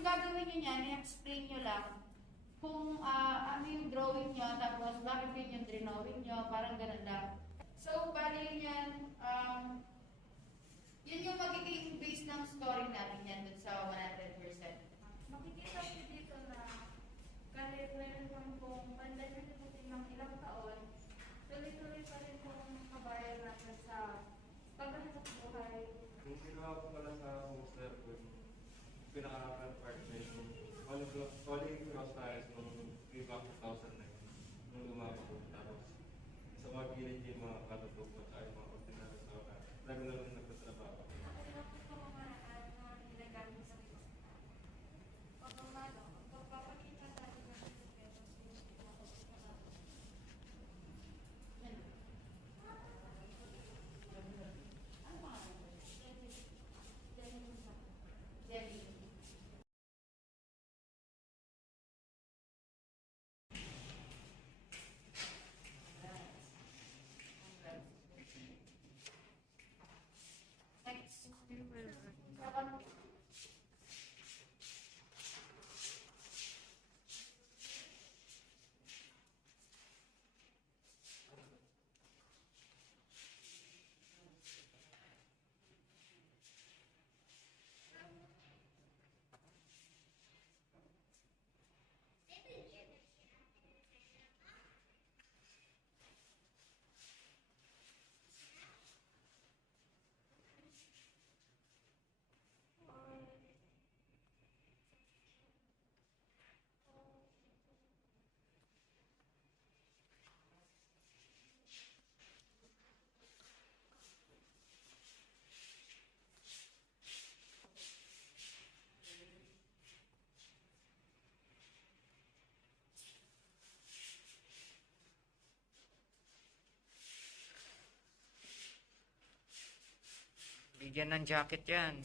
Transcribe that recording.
ang gagawin nyo niyan, i-explain nyo lang kung ano yung drawing nyo, tapos bakit yun yung drawing nyo, parang ganun lang. So, bali yun yan, yun yung magiging base ng scoring natin yan dun sa 100%. Makikita ko dito na kahit meron kang pong pandemic ng ilang taon, tuloy-tuloy pa rin pong kabayan natin sa paghahanap buhay. Yung ginawa ko pala sa hoster ko, pinaka-part na yung calling cross tayo nung Viva 2009, nung lumabas ko. Tapos, sa mga gilid yung mga katutog at ay mga ordinary sa mga regular na nagtatrabaho. Ako na po ito mga ginagamit sa iyo. Pagmamalo, ang pagpapakita tayo ng respeto sa iyo. Yan. Ano mga Jenny. Next. Bigyan ng jacket yan.